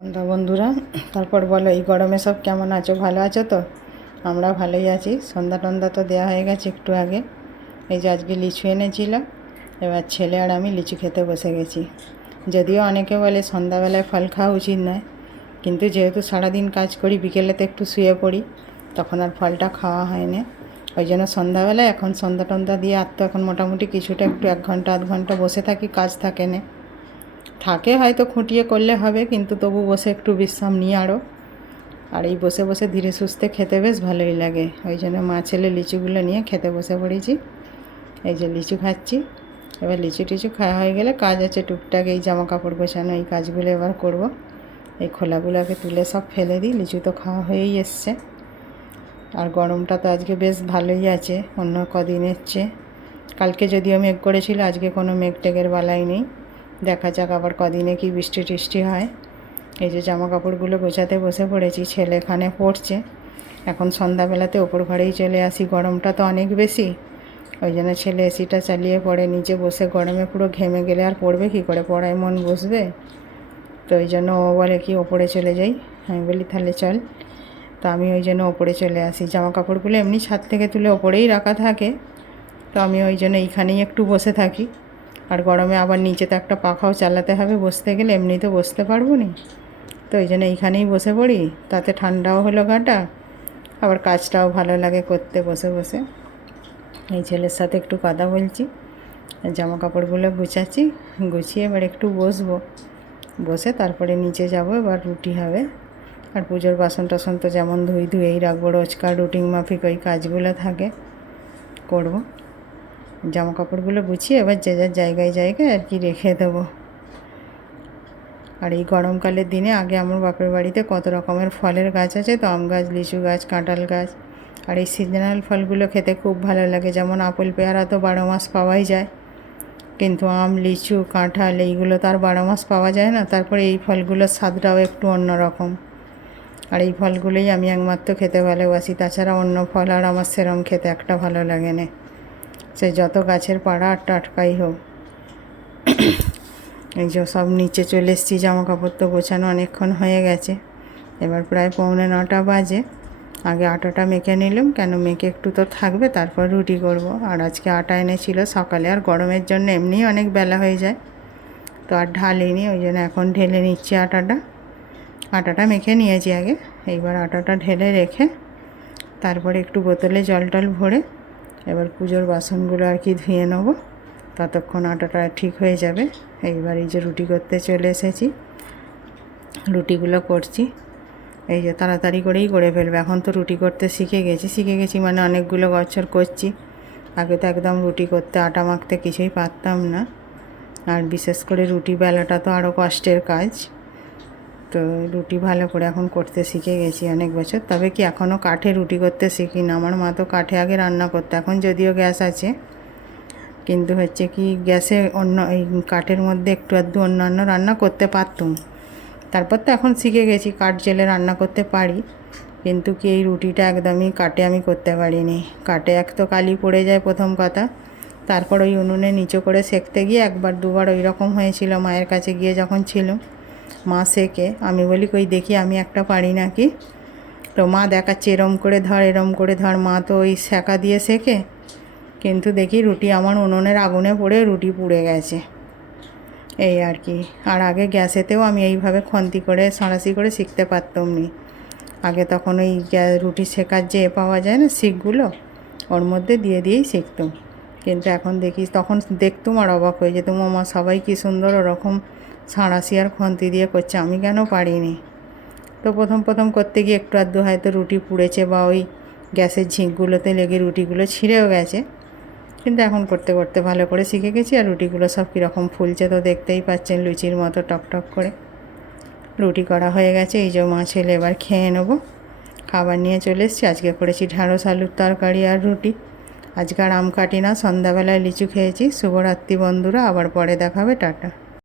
বন্ধুরা, তারপর বলো এই গরমে সব কেমন আছো? ভালো আছো তো? আমরা ভালোই আছি। সন্ধ্যা টন্ধা তো দেওয়া হয়ে গেছে একটু আগে। এই যে আজকে লিচু এনেছিলাম, এবার ছেলে আর আমি লিচু খেতে বসে গেছি। যদিও অনেকে বলে সন্ধ্যাবেলায় ফল খাওয়া উচিত নয়, কিন্তু যেহেতু সারাদিন কাজ করি, বিকেলে তো একটু শুয়ে পড়ি, তখন আর ফলটা খাওয়া হয় না। ওই জন্য সন্ধ্যাবেলায় এখন সন্ধ্যা টন্ধা দিয়ে আর তো এখন মোটামুটি কিছুটা একটু 1 ঘন্টা আধ ঘন্টা বসে থাকি, কাজ থাকে না। থাকে হয়তো খুঁটিয়ে করলে হবে, কিন্তু তবু বসে একটু বিশ্রাম নিই আর এই বসে বসে ধীরে সুস্থে খেতে বেশ ভালোই লাগে। ওই জন্য মা ছেলে লিচুগুলো নিয়ে খেতে বসে পড়েছি। এই যে লিচু খাচ্ছি। এবার লিচু টিচু খাওয়া হয়ে গেলে কাজ আছে টুকটাক, এই জামা কাপড় গোছানো, এই কাজগুলো এবার করব। এই খোলাগুলোকে তুলে সব ফেলে দিই। লিচু তো খাওয়া হয়েই এসছে। আর গরমটা তো আজকে বেশ ভালোই আছে অন্য কদিনের চেয়ে। কালকে যদিও মেঘ করেছিল, আজকে কোনো মেঘ টেঘের বালাই নেই। দেখা যাক আবার কদিনে কি বৃষ্টি টিষ্টি হয়। এই যে জামা কাপড়গুলো গোছাতে বসে পড়েছি, ছেলে এখানে পড়ছে। এখন সন্ধ্যাবেলাতে ওপর ঘরেই চলে আসি, গরমটা তো অনেক বেশি। ওই জন্য ছেলে এসিটা চালিয়ে পড়ে, নিচে বসে গরমে পুরো ঘেমে গেলে আর পড়বে কী করে, পড়ায় মন বসবে? তো ওই জন্য ও বলে কি ওপরে চলে যাই। আমি বলি তাহলে চল। তো আমি ওই জন্য ওপরে চলে আসি। জামা কাপড়গুলো এমনি ছাদ থেকে তুলে ওপরেই রাখা থাকে, তো আমি ওই জন্য এইখানেই একটু বসে থাকি। আর গরমে আবার নিচে তো একটা পাখাও চালাতে হবে, বসতে গেলে এমনিতে বসতে পারবো না। তো এই জন্য এইখানেই বসে পড়ি, তাতে ঠান্ডাও হলো গাটা, আবার কাজটাও ভালো লাগে করতে বসে বসে। এই ছেলের সাথে একটু কথা বলছি, জামা কাপড়গুলো গুছাচ্ছি। গুছিয়ে এবার একটু বসবো, বসে তারপরে নিচে যাব। এবার রুটি হবে। আর পুজোর বাসন টাসন তো যেমন ধুয়েই রাখবো, রোজকার রুটিন মাফিক ওই কাজগুলো থাকে, করব। জামা কাপড়গুলো গুছিয়ে এবার যে যার জায়গায় জায়গায় আর কি রেখে দেবো। আর এই গরমকালের দিনে আগে আমার বাপের বাড়িতে কত রকমের ফলের গাছ আছে, তো আম গাছ, লিচু গাছ, কাঁঠাল গাছ। আর এই সিজনাল ফলগুলো খেতে খুব ভালো লাগে। যেমন আপেল পেয়ারা তো 12 মাস পাওয়াই যায়, কিন্তু আম, লিচু, কাঁঠাল এইগুলো তো আর 12 মাস পাওয়া যায় না। তারপরে এই ফলগুলোর স্বাদটাও একটু অন্যরকম। আর এই ফলগুলোই আমি একমাত্র খেতে ভালোবাসি। তাছাড়া অন্য ফল আর আমার সেরম খেতে একটা ভালো লাগে না, সে যত গাছের পাড়া আর টাটকাই হোক। এই যে সব নিচে চলে এসেছি, জামা কাপড় তো গোছানো অনেকক্ষণ হয়ে গেছে। এবার প্রায় 8:45 বাজে। আগে আটাটা মেখে নিলাম, কেন মেখে একটু তো থাকবে, তারপর রুটি করব। আর আজকে আটা এনেছিল সকালে, আর গরমের জন্য এমনিই অনেক বেলা হয়ে যায়, তো আর ঢালিনি। ওই জন্য এখন ঢেলে নিচ্ছি আটাটা মেখে নিয়েছি আগে। এইবার আটাটা ঢেলে রেখে তারপরে একটু বোতলে জল টল ভরে এবার পুজোর বাসনগুলো আর কি ধুয়ে নেবো, ততক্ষণ আটাটা ঠিক হয়ে যাবে। এইবার এই যে রুটি করতে চলে এসেছি, রুটিগুলো করছি। এই যে তাড়াতাড়ি করেই করে ফেলবে। এখন তো রুটি করতে শিখে গেছি মানে অনেকগুলো বছর করছি। আগে তো একদম রুটি করতে, আটা মাখতে কিছুই পারতাম না। আর বিশেষ করে রুটি বেলাটা তো আরও কষ্টের কাজ। তো রুটি ভালো করে এখন করতে শিখে গেছি অনেক বছর। তবে কি এখনও কাঠে রুটি করতে শিখি না। আমার মা তো কাঠে আগে রান্না করতো, এখন যদিও গ্যাস আছে, কিন্তু হচ্ছে কি গ্যাসে অন্য এই কাঠের মধ্যে একটু আধটু অন্যান্য রান্না করতে পারতুম। তারপর তো এখন শিখে গেছি, কাঠ জেলে রান্না করতে পারি। কিন্তু কি এই রুটিটা একদমই কাঠে আমি করতে পারিনি। কাঠে এক তো কালি পড়ে যায় প্রথম কথা, তারপর ওই উনুনে নিচু করে সেঁকতে গিয়ে একবার দুবার ওই রকম হয়েছিল। মায়ের কাছে গিয়ে যখন ছিল, মা সেঁকে, আমি বলি কই দেখি আমি একটা পারি নাকি। তো মা দেখাচ্ছে এরম করে ধর। মা তো ওই সেঁকা দিয়ে সেঁকে, কিন্তু দেখি রুটি আমার উনুনের আগুনে পড়ে রুটি পুড়ে গেছে, এই আর কি। আর আগে গ্যাসেতেও আমি এইভাবে খন্তি করে সাঁড়াশি করে শিখতে পারতাম নি। আগে তখন ওই রুটি শেখার যে পাওয়া যায় না শিকগুলো, ওর মধ্যে দিয়েই শিখতাম। কিন্তু এখন দেখি, তখন দেখতুম আর অবাক হয়ে যেতুম, মা সবাই কী সুন্দর ওরকম সাঁড়াশি আর খন্তি দিয়ে করছে, আমি কেন পারিনি। তো প্রথম করতে গিয়ে একটু আধটু হয়তো রুটি পুড়েছে, বা ওই গ্যাসের ঝিঁকগুলোতে লেগে রুটিগুলো ছিঁড়েও গেছে। কিন্তু এখন করতে করতে ভালো করে শিখে গেছি। আর রুটিগুলো সব কীরকম ফুলছে তো দেখতেই পাচ্ছেন, লুচির মতো টকটক করে রুটি করা হয়ে গেছে। এই যে মা ছেলে এবার খেয়ে নেবো। খাবার নিয়ে চলে এসেছি। আজকে করেছি ঢ্যাঁড়স আলুর তরকারি আর রুটি। আজকে আর আম কাটি না, সন্ধ্যাবেলায় লিচু খেয়েছি। শুভরাত্রি বন্ধুরা, আবার পরে দেখা হবে, টাটা।